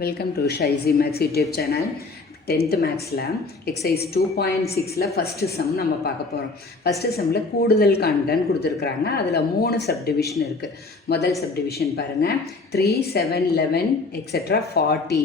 Welcome to Shaizi Max YouTube channel. 10th மேக்ஸில் exercise 2.6ல் first some நம்ம பார்க்க போகிறோம். ஃபஸ்ட்டு சம்மில் கூடுதல் காண்கன்னு கொடுத்துருக்குறாங்க. அதில் 3 சப்டிவிஷன் இருக்குது. முதல் சப்டிவிஷன் பாருங்கள், 3, 7, 11 எக்ஸெட்ரா 40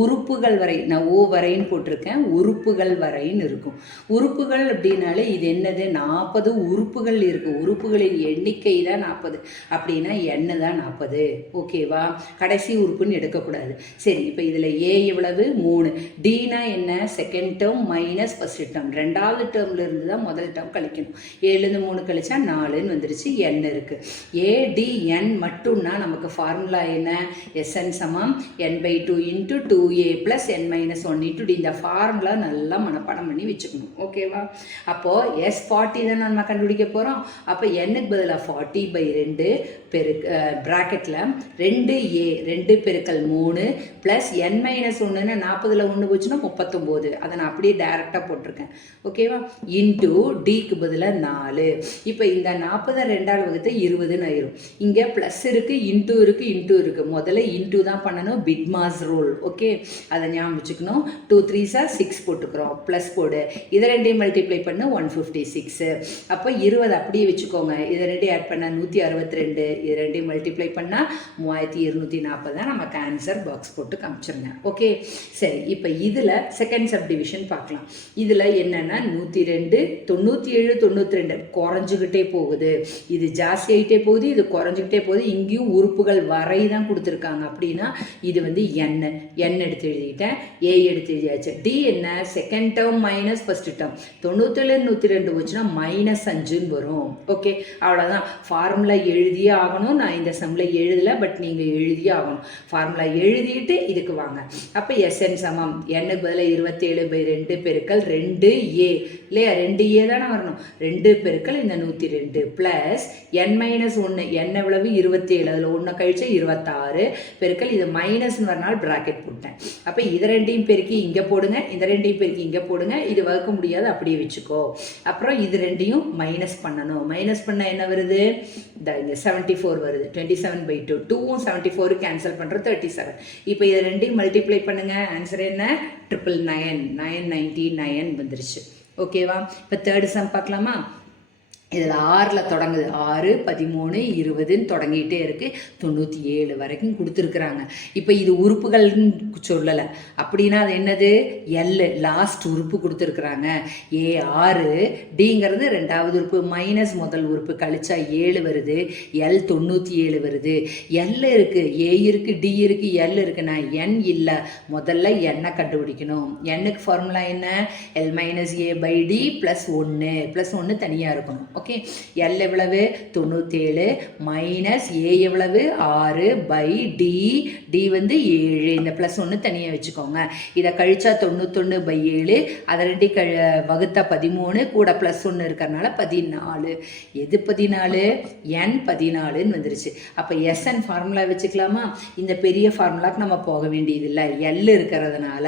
உறுப்புகள் வரை, நான் ஓ வரைன்னு போட்டிருக்கேன், உறுப்புகள் வரைன்னு இருக்கும். உறுப்புகள் அப்படின்னாலே இது என்னது, 40 உறுப்புகள் இருக்குது. உறுப்புகளின் எண்ணிக்கை தான் 40, அப்படின்னா எண்ணு தான் 40. ஓகேவா? கடைசி உறுப்புன்னு எடுக்கக்கூடாது. சரி, இப்போ இதில் ஏ எவ்வளவு, 3, டி என்ன, second term minus first term, ரெண்டாவது டேர்ம்ல இருந்து தான் முதல் டேர்ம் கழிக்கணும். 7லேருந்து 3 கழிச்சா 4ன்னு வந்துருச்சு. என் இருக்கு. ஏடிஎன் மட்டும்னா நமக்கு ஃபார்முலா என்ன, எஸ்என் சமம் n/2 into 2a + n-1 into d. இந்த ஃபார்முலா நல்லா மனப்பாடம் பண்ணி வச்சுக்கணும். ஓகேவா? அப்போ S40 தான் நம்ம கண்டுபிடிக்க போகிறோம். அப்போ என்னுக்கு பதிலாக 40/2 ப்ராக்கெட்டில் 2a 2 பெருக்கல் 3 + n-1ன்னு 40ல் 1 போச்சுன்னா 39. அதை நான் அப்படியே டைரெக்டாக போட்டிருக்கேன். ஓகேவா? இன்ட்டு டிக்கு பதிலாக 4. இப்போ இந்த 40 2ஆல் வகுத்து 20ன்னு ஆயிரும். இங்கே ப்ளஸ் இருக்குது, இன்ட்டு இருக்குது. முதல்ல இன்ட்டு தான் பண்ணணும், பிக் மாஸ் ரூல். ஓகே, அதை ஞாபகம் வச்சுக்கணும். 2 3s 6 போட்டுக்கிறோம், ப்ளஸ் போடு. இதை ரெண்டையும் மல்டிப்ளை பண்ண 156. அப்போ 20 அப்படியே வச்சுக்கோங்க. இதை ரெண்டையும் ஆட் பண்ணால் 162. இது ரெண்டையும் மல்டிப்ளை பண்ணால் 3240 தான் நமக்கு ஆன்சர். பாக்ஸ் போட்டு காமிச்சிருங்க. ஓகே, சரி. இப்போ இதில் செகண்ட் சப்டிவிஷன் பார்க்கலாம். இதில் என்னென்னா 102, 97, 92 குறைஞ்சிக்கிட்டே போகுது. இது ஜாஸ்தி ஆகிட்டே போகுது, இது குறைஞ்சிக்கிட்டே போகுது. இங்கேயும் உறுப்புகள் வரை தான் கொடுத்துருக்காங்க. அப்படின்னா இது வந்து என் எடுத்து எழுதிட்டேன், ஏ எடுத்து எழுதியாச்சு. டி என்ன, second term minus first term. 97 102 போச்சுன்னா -5ன்னு வரும். ஓகே, அவ்வளோதான். ஃபார்முலா எழுதியே ஆகணும். நான் இந்த சம்மில் எழுதலை, பட் நீங்கள் எழுதியே ஆகணும். ஃபார்முலா எழுதிட்டு இதுக்கு வாங்க. அப்போ எஸ்என் சமம் என்னுக்கு பதில் 27/2 பெருக்கல் 2a இல்லையா, 2a தானே வரணும். 2 பெருக்கல் இந்த 102 ப்ளஸ் n-1. n எவ்வளவு, 27. அதில் 1 கழிச்சா 26 பெருக்கல் இது மைனஸ்ன்னு வரனால ப்ராக்கெட் போட்டேன். அப்போ இதை ரெண்டையும் பெருக்கி இங்கே போடுங்க, இந்த ரெண்டையும் பெருக்கி இங்கே போடுங்க. இது வகுக்க முடியாது, அப்படியே வச்சுக்கோ. அப்புறம் இது ரெண்டையும் மைனஸ் பண்ணணும். மைனஸ் பண்ண என்ன வருது, இங்கே 74 வருது. 27/2. 2ம் 74 கேன்சல் பண்ணுறது 37. இப்போ இதை ரெண்டையும் மல்டிப்ளை பண்ணுங்க. ஆன்சர் என்ன, 999 வந்துருச்சு. ஓகேவா? இப்போ தேர்ட் சம் பார்க்கலாமா? இதில் 6ல் தொடங்குது. 6, 13, 20ன்னு தொடங்கிட்டே இருக்குது. 97 வரைக்கும் கொடுத்துருக்குறாங்க. இப்போ இது உறுப்புகள்னு சொல்லலை. அப்படின்னா அது என்னது, எல் லாஸ்ட் உறுப்பு கொடுத்துருக்குறாங்க. ஏ 6, டிங்கிறது ரெண்டாவது உறுப்பு, மைனஸ் முதல் உறுப்பு, கழிச்சா 7 வருது. எல் 97 வருது. எல் இருக்குது, ஏ இருக்குது, டி இருக்குது, எல் இருக்குது. நான் என் இல்லை, முதல்ல எண்ணை கண்டுபிடிக்கணும். எண்ணுக்கு ஃபார்முலா என்ன, L-A/D + 1 தனியாக இருக்கணும். ஓகே, எல் எவ்வளவு, 97 மைனஸ் ஏ எவ்வளவு, 6/D. டி வந்து 7. இந்த +1 தனியாக வச்சுக்கோங்க. இதை கழிச்சா 91/7. அதை ரெண்டு வகுத்தா 13 கூட +1 இருக்கிறதுனால 14. எது 14, n 14ன்னு வந்துருச்சு. அப்போ எஸ்என் ஃபார்முலா வச்சுக்கலாமா? இந்த பெரிய ஃபார்முலாக்கு நம்ம போக வேண்டியதில்லை. எல் இருக்கிறதுனால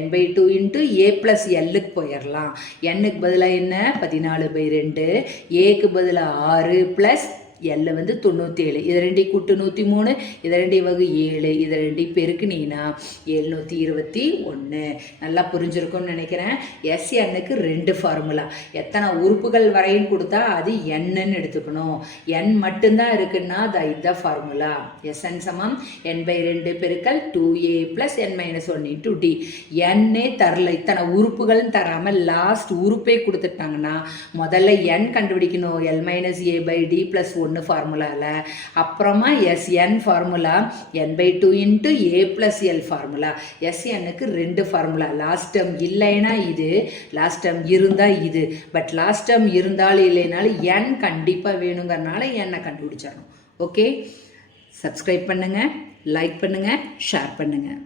n/2 இன்ட்டு a + எல்லுக்கு போயிடலாம். என்னுக்கு பதிலாக என்ன, 14/2. ஏக்கு பதிலாக 6 ப்ளஸ் எல்ல வந்து 97. இதை ரெண்டையும் கூட்டு 103, இதை ரெண்டையும் வகு 7, இதை ரெண்டையும் பெருக்குனீங்கன்னா 721. நல்லா புரிஞ்சிருக்கும்னு நினைக்கிறேன். எஸ்என்னுக்கு 2 ஃபார்முலா. எத்தனை உறுப்புகள் வரைன்னு கொடுத்தா அது என்னன்னு எடுத்துக்கணும். என் மட்டும்தான் இருக்குன்னா இதுதான் ஃபார்முலா. எஸ்என் சமம் n/2 பெருக்கல் 2a + n-1 இன்ட்டு டி. என்னே தரல, இத்தனை உறுப்புகள்னு தராமல் லாஸ்ட் உறுப்பே கொடுத்துட்டாங்கன்னா முதல்ல என் கண்டுபிடிக்கணும். L-A/D + 1 ஃபார்முலாவில். அப்புறமா S N formula n/2 into a + L formula. எஸ்என்னுக்கு 2 ஃபார்முலா. லாஸ்ட் டேர்ம் இல்லைன்னா இது, லாஸ்ட் டேர்ம் இருந்தால் இது. பட் லாஸ்ட் டேர்ம் இருந்தாலும் இல்லைனாலும் என் கண்டிப்பாக வேணுங்கிறனால என்னை கண்டுபிடிச்சிடணும். ஓகே, சப்ஸ்கிரைப் பண்ணுங்கள், லைக் பண்ணுங்கள், ஷேர் பண்ணுங்கள்.